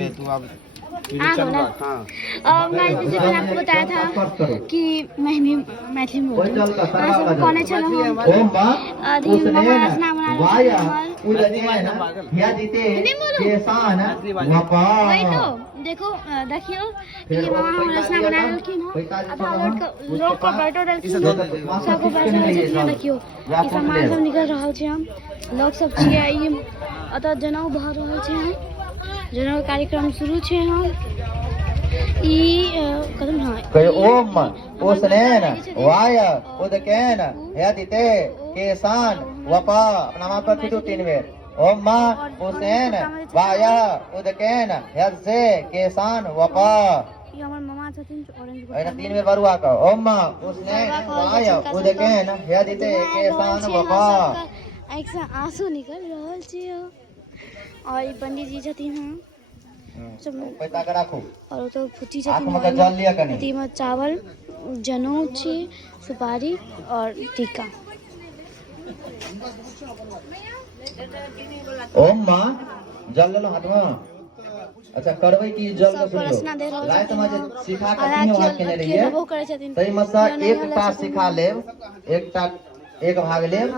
दे तू अब हाँ गाइस, जैसे मैंने आपको बताया था कि मैं भी मैथिली में बोलती हूँ। कौन चलो हम मामा रचना बना वही तो देखियो कि मामा हम रचना बना रखिन हो। लोग को बैठो सबको बैठो देखियो ई सामान सब निकल रहा है। हम लोग सब छिए अतः जनऊ भर रहा है। जनऊ कार्यक्रम शुरू है। हम कदम ओम ओसनेन वाय उदकेन यदिते केसान वपा नाम पर फिर 3 बेर ओम मा ओसेन वाय उदकेन यदसे केसान वपा ये हमार मामा छथिन ऑरेंज एना 3 बेर बरुआ का ओम मा ओसनेन वाय उदकेन यदिते केसान वपा आँख से आंसू निकल रहल छै। और ई पंडित जी छथिन हम सब पैसा के राखू और तो फुच्ची आंख छथिन में जल लिया कनी तीमा चावल जनऊ छी सुपारी और टीका। ओम मां जल ले लो हाथ में। अच्छा करबै की जल के सुनियो रात में जे सिखा के तीनों हाथ केने रहिए तई में से एकटा सिखा लेब एक भाग लेब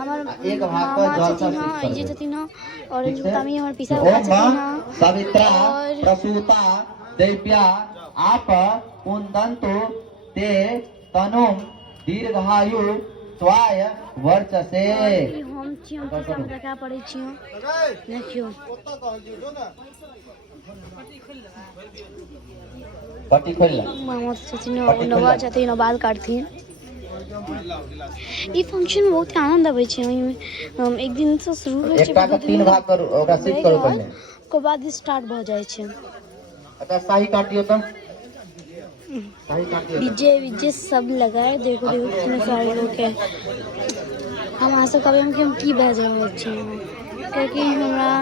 एक भाग पर जल से हां ये छथिन ऑरेंज बतामी हमर पीसा ओम मां सवित्रा प्रसूता दैव्या आप कुंदन्तु ते तनुम दीर्घायु त्वाय वर्चसे। हम छी हम पीसा में रखा पड़ै छी देखियो पट्टी खोल ले मामा छथिन नवा छथिन बाल काटथिन। ई फंक्शन में बहुत आनंद आबै छै। हम एक दिन से शुरू होइ छै एकटा के 3 भाग करू ओकरा सिद्ध करू पहले को बाद स्टार्ट भ जाय छै। अच्छा शाही काटियो तो शाही काटियो डीजे सब लगाए देखो इतने सारे लोग है। हम आशा कभी हम की बजाबै छी क्योंकि हमरा